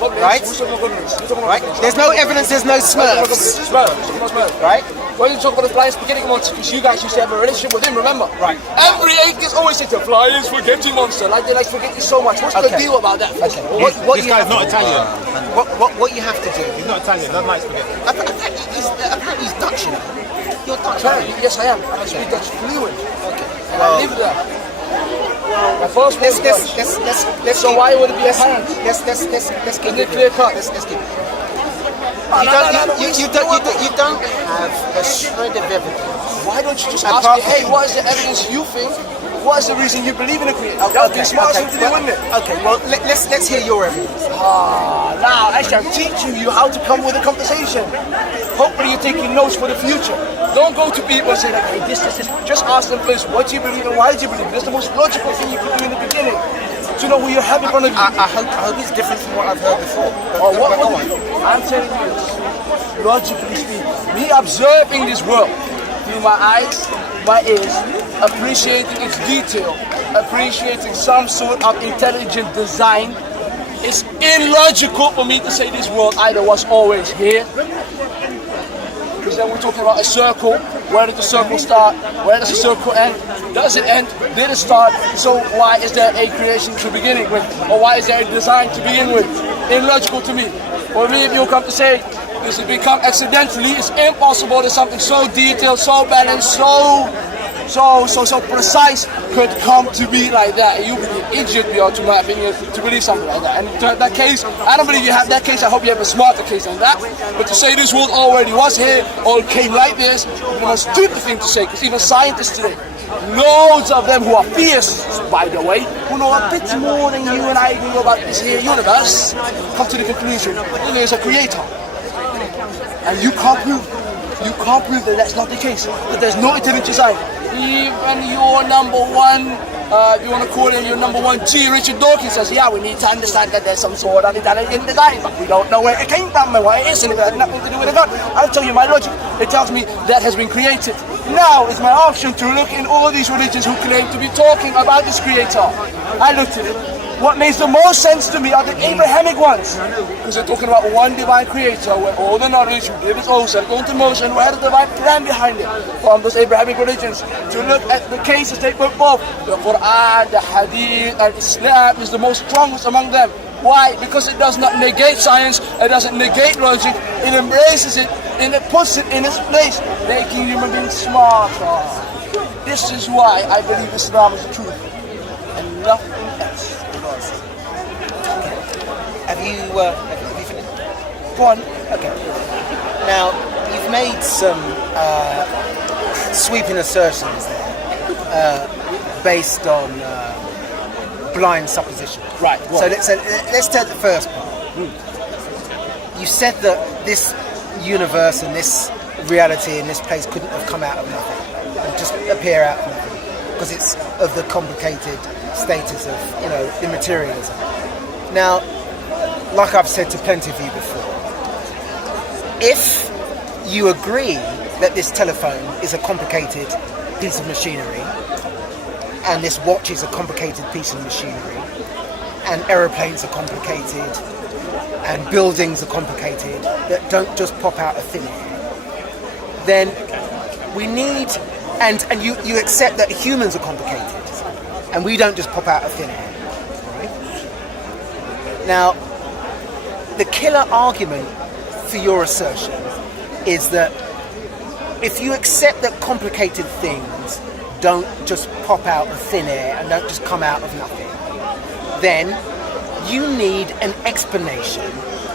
right? Right? There's no evidence, there's no Smurfs. Right? When you talk about the flying spaghetti monster, because you guys used to have a relationship with him, remember? Right. Every atheist always says the flying spaghetti monster, like they like spaghetti so much. What's the deal about that? Okay. This guy's not Italian. What you have to do? He's not Italian. Doesn't like spaghetti. Apparently he's Dutch, you know. You're Dutch. Apparently, yes I am. I speak Dutch fluent. Okay. And I live there. My first was Dutch. Let's so why would it be apparent? Let's keep it clear cut. Let's keep it. You don't have a shred of evidence. Why don't you just ask me, hey, what is the evidence you think? What is the reason you believe in a creator? That would be smart thing to do, wouldn't it? Okay, well, let's hear your evidence. Now I shall teach you how to come with a conversation. Hopefully you're taking notes for the future. Don't go to people and say like, hey, this. Just ask them first, what do you believe and why do you believe? That's the most logical thing you can do in the beginning. To know who you have in front of you. I hope it's different from what I've heard before. I'm telling you this, logically speaking, me observing this world through my eyes, my ears, appreciating its detail, appreciating some sort of intelligent design, it's illogical for me to say this world either was always here, because then we're talking about a circle. Where did the circle start? Where does the circle end? Does it end? Did it start? So why is there a creation to begin with? Or why is there a design to begin with? Illogical to me. For me, if you come to say this has become accidentally, it's impossible that something so detailed, so balanced, so precise could come to be like that. You would be an idiot, to my opinion, to believe something like that. And in that case, I don't believe you have that case. I hope you have a smarter case than that. But to say this world already was here, or came like this, is the most stupid thing to say. Because even scientists today, loads of them who are theists, by the way, who know a bit more than you and I know about this here universe, come to the conclusion that there is a creator. And you can't prove that that's not the case, that there's no intelligent design. Even your number one, if you want to call him your number one G, Richard Dawkins says, yeah, we need to understand that there's some sort of intelligent design, but we don't know where it came from and what it is, and it has nothing to do with God. I'll tell you my logic. It tells me that has been created. Now it's my option to look in all these religions who claim to be talking about this creator. I looked at it. What makes the most sense to me are the Abrahamic ones, because they're talking about one divine creator where all the knowledge who gave his own self into motion, who had a divine plan behind it. From those Abrahamic religions, to look at the cases they put forth, the Quran, the Hadith, and Islam is the most strongest among them. Why? Because it does not negate science, it doesn't negate logic, it embraces it, and it puts it in its place, making human beings smarter. This is why I believe Islam is the truth, and nothing else. Have you finished? Go on. Okay. Now, you've made some sweeping assertions there, based on blind supposition. Right. So let's take the first part. You said that this universe and this reality and this place couldn't have come out of nothing and just appear out of nothing because it's of the complicated status of, immaterialism. Now, like I've said to plenty of you before, if you agree that this telephone is a complicated piece of machinery, and this watch is a complicated piece of machinery, and aeroplanes are complicated, and buildings are complicated, that don't just pop out of thin air, then we need, and you accept that humans are complicated, and we don't just pop out of thin air. Right? Now, the killer argument for your assertion is that if you accept that complicated things don't just pop out of thin air and don't just come out of nothing, then you need an explanation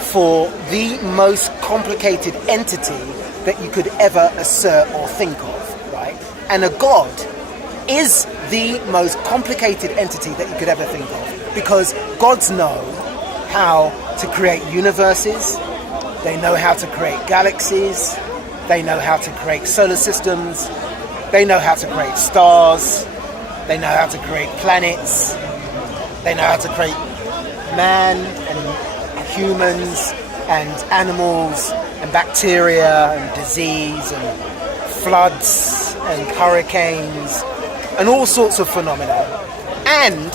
for the most complicated entity that you could ever assert or think of, right? And a god is the most complicated entity that you could ever think of, because gods know how to create universes, they know how to create galaxies, they know how to create solar systems, they know how to create stars, they know how to create planets, they know how to create man and humans and animals and bacteria and disease and floods and hurricanes and all sorts of phenomena. And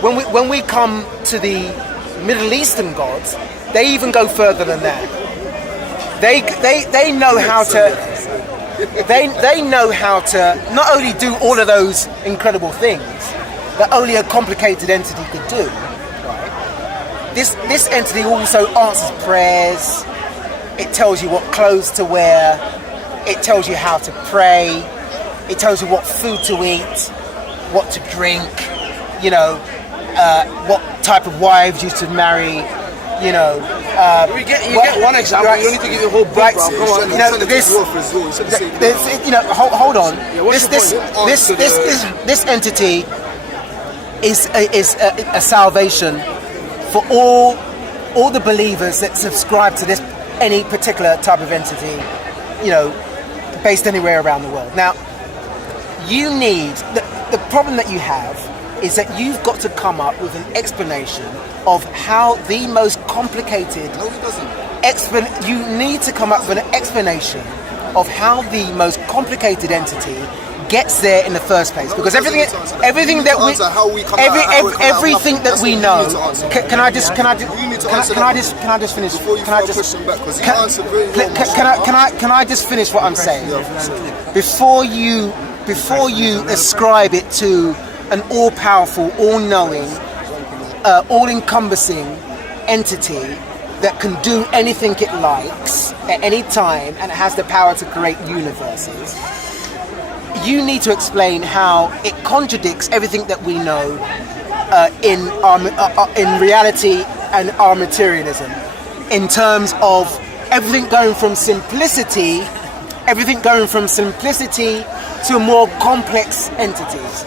when we come to the Middle Eastern gods, they even go further than that. They know how to they know how to not only do all of those incredible things that only a complicated entity could do. Right? This entity also answers prayers. It tells you what clothes to wear. It tells you how to pray. It tells you what food to eat, what to drink. You know, what type of wives you should marry. You know, you get one example. Right, you don't need to give the whole book. right, Bro. Come on. you know, hold on. This entity is a salvation for all the believers that subscribe to this any particular type of entity, you know, based anywhere around the world. Now, you need the problem that you have is that you've got to come up with an explanation of how the most complicated. No, he doesn't. You need to come up with an explanation of how the most complicated entity gets there in the first place, because everything that we know. Can I just finish? Can I just finish what I'm saying? Before you ascribe it to an all-powerful, all-knowing, all-encompassing entity that can do anything it likes at any time and has the power to create universes, you need to explain how it contradicts everything that we know in reality and our materialism, in terms of everything going from simplicity to more complex entities.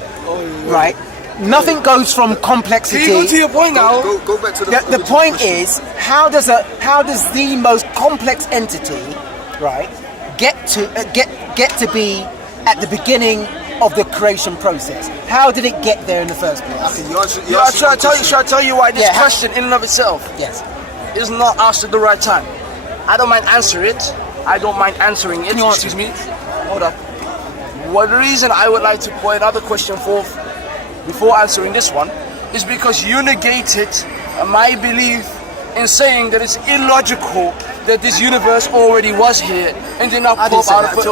Right? Nothing goes from complexity. Can you go to your point now? Go back to the point is, how does the most complex entity, right, get to be at the beginning of the creation process? How did it get there in the first place? Should I tell you why this question in and of itself is not asked at the right time? I don't mind answering it. I don't mind answering it. Excuse me. Hold up. Well, the reason I would like to put another question forth before answering this one is because you negated my belief in saying that it's illogical that this universe already was here and did not pop out of it.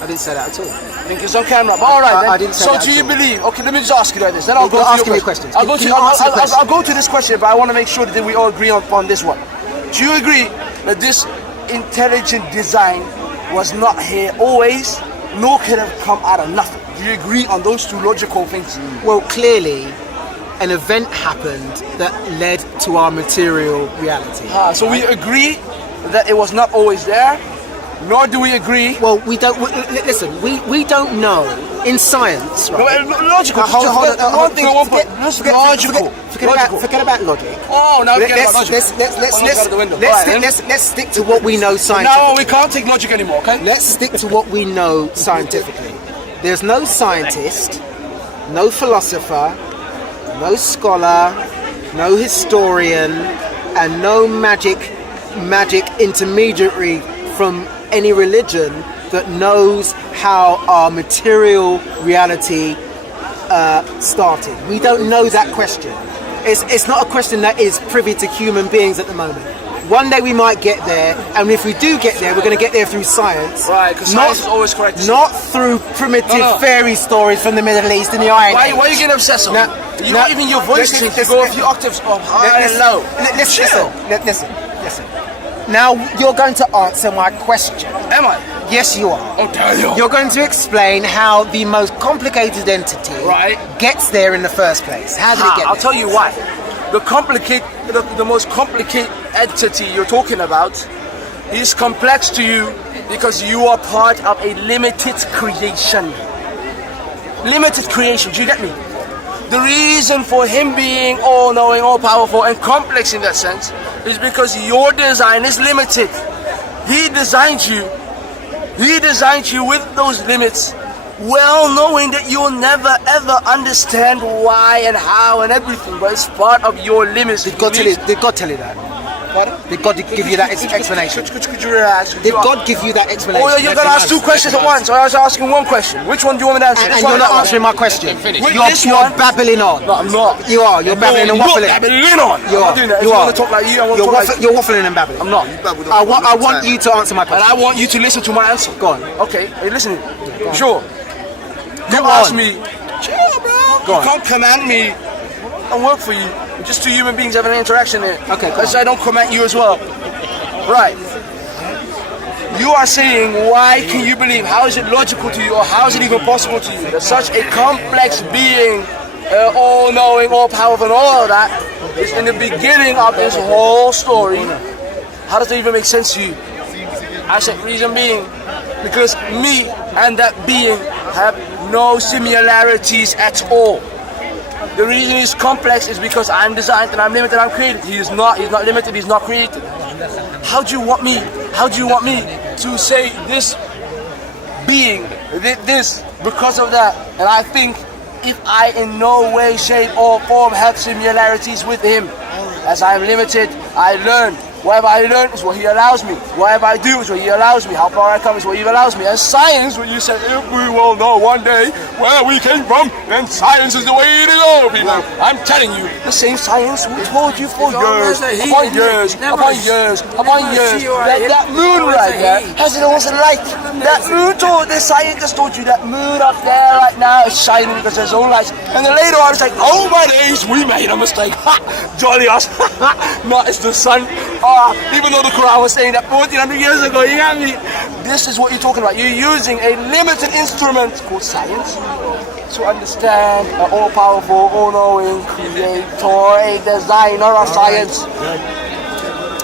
I didn't say that at all. I think it's on camera. But all right, then. I didn't say that So do you at all. believe? Okay, let me just ask you like this. Then I'll go to asking your me question. questions. I'll go to this question, but I want to make sure that we all agree on this one. Do you agree that this intelligent design was not here always, nor could have come out of nothing? Do you agree on those two logical things? Well, clearly, an event happened that led to our material reality. So we agree that it was not always there, nor do we agree. Well, we don't. Listen, we don't know in science. Right? Logical. Forget about logic. Oh, now forget about logic. Let's stick to what we know scientifically. No, we can't take logic anymore. Okay. Let's stick to what we know scientifically. There's no scientist, no philosopher, no scholar, no historian, and no magic intermediary from any religion that knows how our material reality started. We don't know that question. It's not a question that is privy to human beings at the moment. One day we might get there, and if we do get there, we're going to get there through science. Right, because science is always correct. Not through primitive fairy stories from the Middle East and the Iron Age. Why are you getting obsessed? Even your voice needs to go a few octaves up high and low. Listen. Now you're going to answer my question. Am I? Yes, you are. Oh, damn you. You're going to explain how the most complicated entity gets there in the first place. How did it get there? I'll tell you why. The most complicated entity you're talking about is complex to you because you are part of a limited creation. Limited creation, do you get me? The reason for him being all-knowing, all-powerful, and complex in that sense is because your design is limited. He designed you with those limits, well knowing that you'll never ever understand why and how and everything, but it's part of your limits. Did God tell you that? Pardon? Did God give you that explanation? Could you relax? Did God give you that explanation? Oh, you're going to ask two questions at once. I was asking one question. Which one do you want me to answer? And you're not answering my question. This You're one? babbling on. No, I'm not. You are. You're babbling and waffling. Babbling on. You I'm are. not doing that. If You you are. want to talk like you, I want to talk like you. You're waffling and babbling. I'm not. I want you to answer my And question. I want you to listen to my answer. Go on. Okay, are you listening? Sure. You Go ask on. me, chill, bro. Go You on. can't command me and work for you. We're just two human beings having an interaction here. Okay, go Let's on. say I don't command you as well. Right. You are saying, why can you believe? How is it logical to you, or how is it even possible to you that such a complex being, all-knowing, all-powerful, and all of that, is in the beginning of this whole story? How does that even make sense to you? I said, reason being, because me and that being have no similarities at all. The reason he's complex is because I'm designed and I'm limited, I'm created. He's not limited, he's not created. How do you want me to say this being, this, because of that? And I think if I in no way, shape or form have similarities with him, as I'm limited, I learn. Whatever I learn is what he allows me. Whatever I do is what he allows me. How far I come is what he allows me. And science, when you say, if we will know one day where we came from, then science is the way to go, people. I'm telling you, the same science we told you for years, upon years, upon years, upon years. That moon right there has its own light. That moon told, the scientist told you that moon up there right now is shining because there's own light. And then later on it's like, oh my days, we made a mistake. Ha! Jolly us. No, it's the sun. Even though the Quran was saying that 1400 years ago, you got me. This is what you're talking about. You're using a limited instrument called science to understand an all-powerful, all-knowing creator, a designer of science.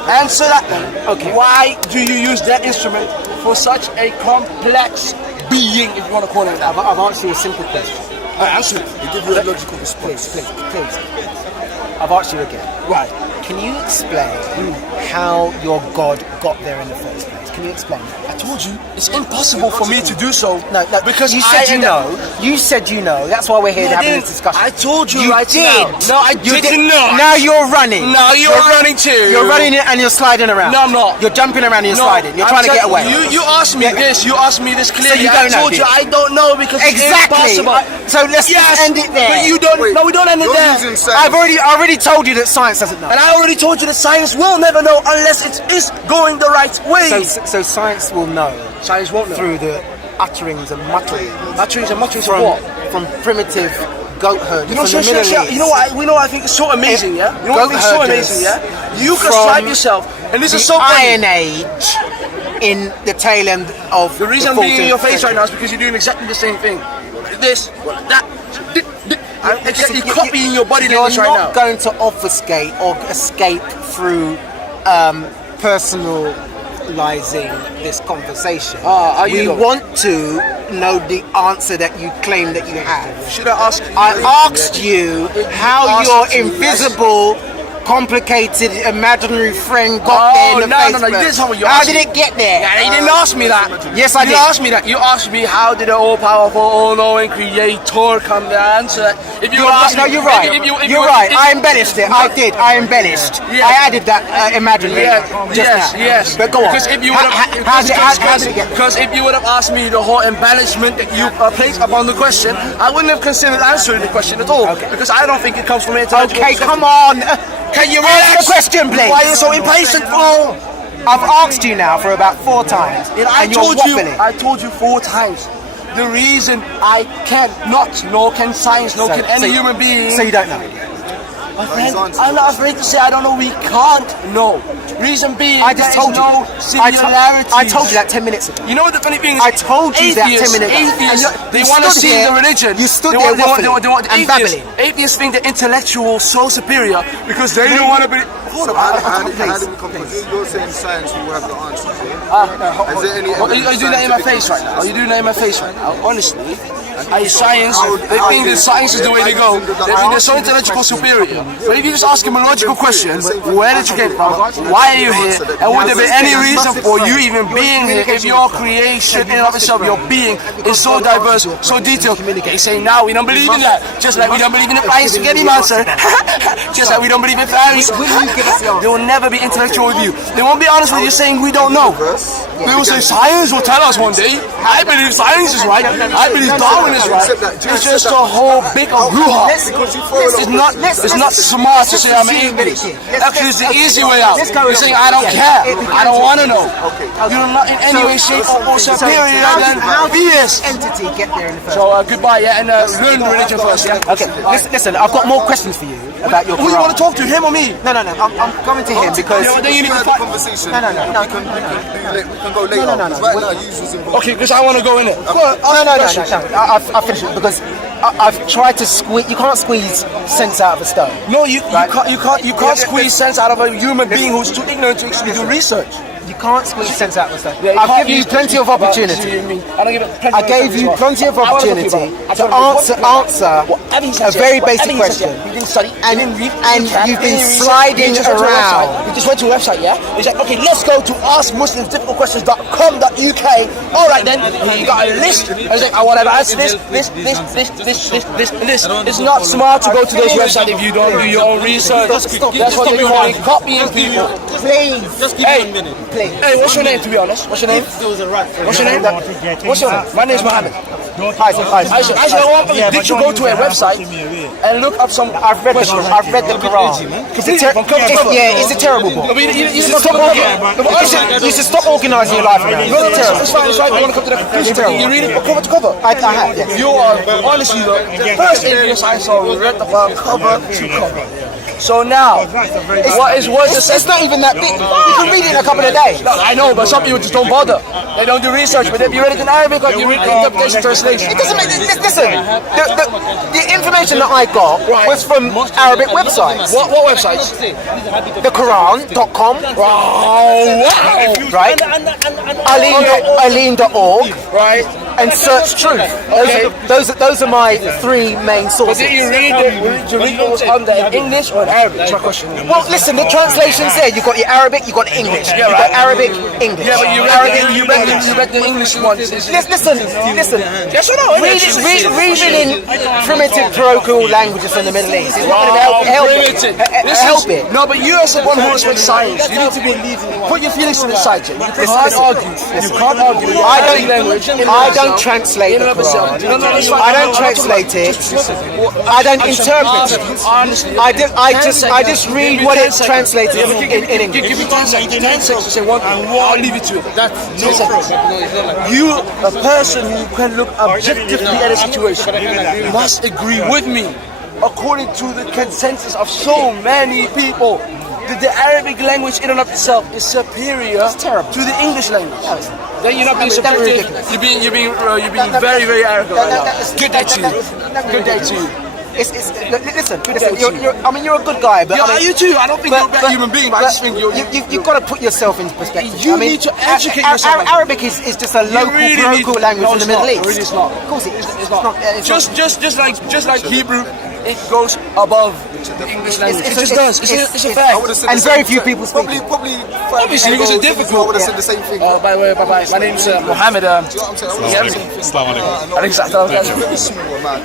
Answer that then. Okay. Why do you use that instrument for such a complex being, if you want to call it that? I've answered you a simple question. Answer it. You give you a logical response. Please. I've asked you again. Right. Can you explain how your God got there in the first place? Can you explain that? I told you, it's impossible for me to do so. No, because you said you know. You said you know. That's why we're here having this discussion. I told you, You right did. now. No, I didn't know. Now you're running. No, you're running too. You're running and you're sliding around. No, I'm not. You're jumping around and you're sliding. You're trying to get away. You asked me this. You asked me this clearly. you don't I told know, you I don't know because Exactly. it's impossible. So let's just end it there. But you don't. No, we don't end it there. I've already told you that science doesn't know. And I already told you that science will never know unless it is going the right way. So science will know. Science won't know. Through the utterings and mutterings. Utterings and mutterings of what? From primitive goathood. You know, you know what? We know. I think it's so amazing. Yeah. You know what I think is so amazing. Yeah. You can slide yourself, and this is so funny. Iron Age in the tail end of the reason I'm being in your face right now is because you're doing exactly the same thing. This, that. I'm exactly copying your body language right now. You're not going to obfuscate or escape through personalizing this conversation. We want to know the answer that you claim that you have. Should I ask? I asked you how your invisible, complicated, imaginary friend got there in the first place. You didn't tell me. How did it get there? Yeah, you didn't ask me that. Yes, I did. You asked me that. You asked me how did the all-powerful, all-knowing creator come to answer that. If you asked me, you're right. You're right. I embellished it. I did. I embellished. Yes. I added that imaginary. Yes. But go on. Because if you would have, because if you would have asked me the whole embellishment that you placed upon the question, I wouldn't have considered answering the question at all. Okay. Because I don't think it comes from intellectual. Okay, come on. Can you ask the question, please? Why are you so impatient for? I've asked you now for about 4 times, and you're waffling. I told you 4 times. The reason I cannot, nor can science, nor can any human being. So you don't know. My friend, I'm not afraid to say I don't know. We can't know. Reason being, I just told you. No similarities. I told you that 10 minutes ago. You know what the funny thing is? I told you that 10 minutes ago. Atheists, they want to see the religion. You stood there waffling and babbling. Atheists think the intellectual so superior because they don't want to be. Hold on, You're saying science will have the answers. Is there any? Are you doing that in my face right now? Are you doing that in my face right now? Honestly, science, they think that science is the way to go. They think they're so intellectual superior. But if you just ask them a logical question, where did you get from? Why are you here? And would there be any reason for you even being here if your creation in and of itself, your being, is so diverse, so detailed? They say, now we don't believe in that. Just like we don't believe in the flying spaghetti monster. Just like we don't believe in fairies. They will never be intellectual with you. They won't be honest with you saying we don't know. They will say science will tell us one day. I believe science is right. I believe Darwin is right. It's just a whole big hoo-ha. It's not smart to say I'm atheist. Actually, it's the easy way out. You're saying I don't care. I don't want to know. You're not in any way, shape, or form superior than theists. Entity get there in the first. So goodbye, yeah, and learn the religion first, yeah. Okay, listen, I've got more questions for you about your Quran. Who you want to talk to, him or me? No, I'm coming to him because... Then you need to fight. Conversation. No. We can go later. No. Right now, usual's involved. Okay, because I want to go in it. No. I've finished it because I've tried to squeeze... You can't squeeze sense out of a stone. No, you can't squeeze sense out of a human being who's too ignorant to actually do research. You can't squeeze sense out of a stone. Yeah, I've given you plenty of opportunity. I gave you plenty of opportunity to answer a very basic question. You didn't study, and you've been sliding around. You just went to a website, yeah? He's like, okay, let's go to askmuslimsdifficultquestions.com.uk. All right then, you got a list. I was like, I want to answer this. It's not smart to go to those websites if you don't do your own research. That's what they call copying people. Please. Just give me a minute. Hey, what's your name, to be honest? What's your name? What's your name? What's your name? My name's Mohamed. Hi. Did you go to a website and look up some... I've read the Quran. It's a terrible book. You should stop organising your life around it. It's fine. I want to come to the conclusion. You read it cover to cover? I have, yes. You are, honestly, the first atheist I saw read the Quran cover to cover. So now, it's not even that big. You can read it in a couple of days. No, I know, but some people just don't bother. They don't do research. But if you read it in Arabic, or you read the interpretation translation. It doesn't make. Listen, the information that I got was from Arabic websites. What websites? The Quran.com. Oh, wow. Right. Aleen.org. Right. And Search Truth. Those are my three main sources. But did you read what was under in English or in Arabic? That's my question. Well, listen, the translation's there. You've got your Arabic, you've got the English. Yeah, you've got Arabic, English. Yeah, but you read the English one. Listen. Yes or no? Reading in primitive parochial languages from the Middle East is not going to help it. No, but you as someone who respects science, you need to put your feelings to the side. You can't argue. You can't argue. I don't translate the Quran. I don't translate it. I don't interpret it. I just read what it's translated in English. Give me 10 seconds to say one thing. I'll leave it to it. That's 10 seconds. You, a person who can look objectively at a situation, must agree with me, according to the consensus of so many people, that the Arabic language in and of itself is superior to the English language. Then you're not being superior. You're being very, very arrogant right now. Good day to you. Good day to you. Listen. You're a good guy, but you too. I don't think you're a bad human being, but I just think you've got to put yourself into perspective. You need to educate yourself. Arabic is just a local parochial language in the Middle East. Really, it's not. Of course, it's not. Just like Hebrew, it goes above the English language. It just does. It's a fact. And very few people speak. Probably obviously because it's difficult. I would have said the same thing. By the way, bye. My name's Mohamed. Do you know what I'm saying? Assalamu alaikum. Alaikum.